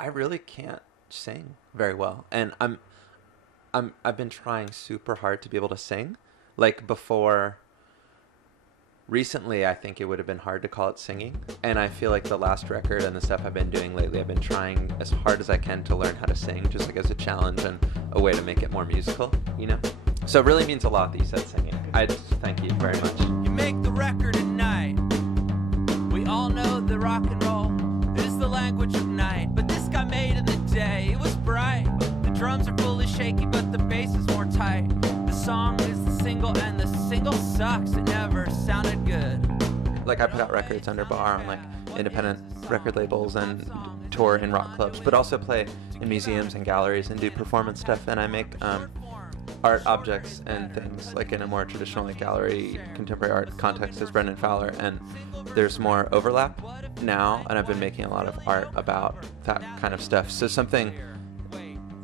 I really can't sing very well, and I've been trying super hard to be able to sing. Like before, recently, I think it would have been hard to call it singing, and I feel like the last record and the stuff I've been doing lately, I've been trying as hard as I can to learn how to sing, just like as a challenge and a way to make it more musical, you know? So it really means a lot that you said singing. I just thank you very much. You make the record at night. We all know that rock and roll is the language of night, but this got made in the day. It was bright. The drums are fully shaky, but the bass is more tight. The song is the single, and the single sucks. It never sounded good. Like I put out records under BARR on like independent record labels and tour in rock clubs, but also play in museums and galleries and do performance stuff. And I make art objects and things like in a more traditional like gallery contemporary art context as Brendan Fowler, and there's more overlap now, and I've been making a lot of art about that kind of stuff. So something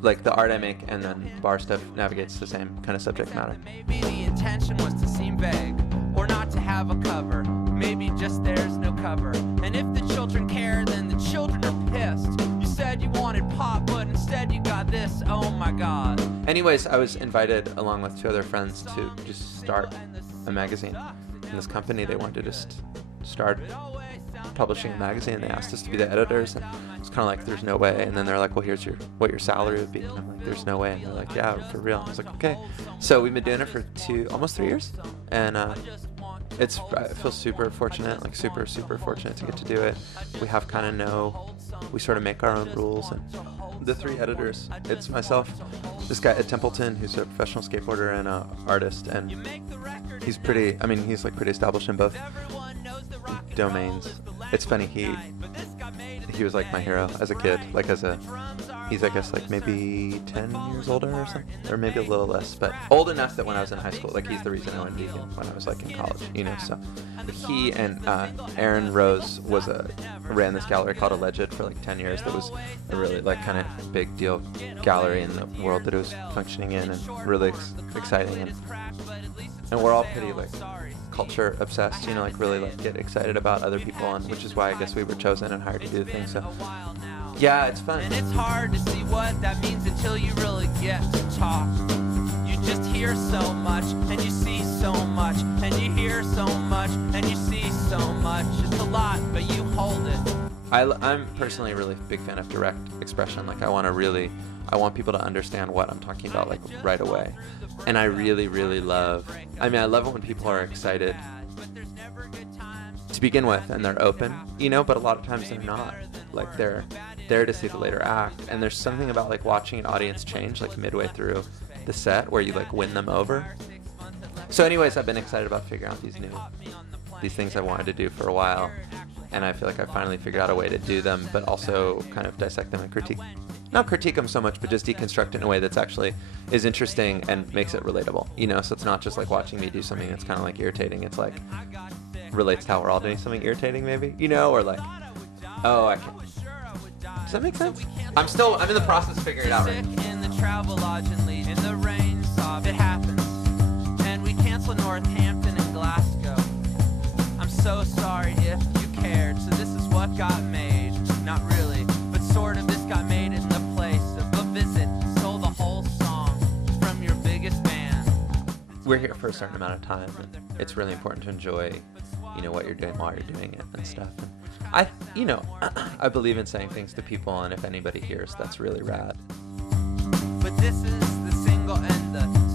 like the art I make and then BARR stuff navigates the same kind of subject matter. Maybe the intention was to seem vague or not to have a cover. Maybe just there's no cover. And if the children care, then the children are pissed. You said you wanted pop, but instead you got this. Oh my God. Anyways, I was invited along with 2 other friends to just start a magazine. In this company, they wanted to just start publishing a magazine. They asked us to be the editors, and it's kind of like, there's no way. And then they're like, well, here's what your salary would be. And I'm like, there's no way. And they're like, yeah, for real. And I was like, okay. So we've been doing it for almost 3 years, and I feel super fortunate, like super fortunate to get to do it. We have we sort of make our own rules, and the 3 editors, it's myself, this guy Ed Templeton, who's a professional skateboarder and an artist, and he's pretty established in both domains. It's funny, he was like my hero as a kid, like he's I guess like maybe 10 years older or something, or maybe a little less, but old enough that when I was in high school, like he's the reason I went vegan when I was like in college, you know. So he and Aaron Rose ran this gallery called Alleged for like 10 years. That was a really like kind of big deal gallery in the world that it was functioning in, and really exciting, and we're all pretty like culture obsessed, you know, like really like get excited about other people, and which is why I guess we were chosen and hired to do the thing. So yeah, it's fun. And it's hard to see what that means until you really get to talk. You just hear so much, and you see so much, and you hear so much, and you see so much. It's a lot, but you hold it. I'm personally a really big fan of direct expression. Like I want people to understand what I'm talking about like right away. And I really love it when people are excited to begin with and they're open, you know, but a lot of times they're not. Like they're there to see the later act, and there's something about like watching an audience change like midway through the set where you like win them over. So anyways, I've been excited about figuring out these things I wanted to do for a while, and I feel like I finally figured out a way to do them, but also kind of dissect them and not critique them so much, but just deconstruct it in a way that's actually is interesting and makes it relatable, you know. So it's not just like watching me do something that's kind of like irritating. It's like relates to how we're all doing something irritating, maybe, you know, or like, oh, I can't. Does that make sense? I'm in the process of figuring it out. Right? In the travel lodge and leave in the rain, sob, it happens, and we cancel Northampton and Glasgow. I'm so sorry if you cared. So this is what got made, not really, but sort of. This got made in the place of a visit. Stole the whole song from your biggest band. We're here for a certain amount of time, and it's really important to enjoy, you know, what you're doing while you're doing it and stuff. And I believe in saying things to people, and if anybody hears, that's really rad. But this is the single and the